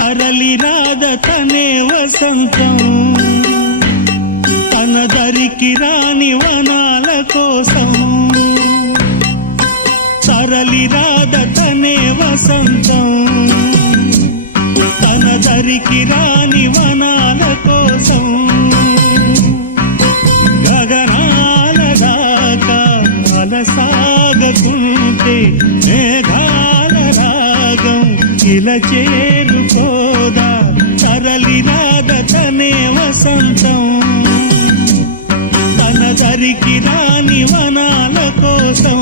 తరలి రాద తనే వసంతం తన దరికి రాని వనాల కోసం తరలి రాద తనే వసంతం తన దరికి రాని వనాల కోసం గగనాల దాకా అలసాగకుంటే మేఘాల రాగం ఇలా చేరుకోదా తరలి రాద తనే వసంతం తన దరికి రాని వనాల కోసం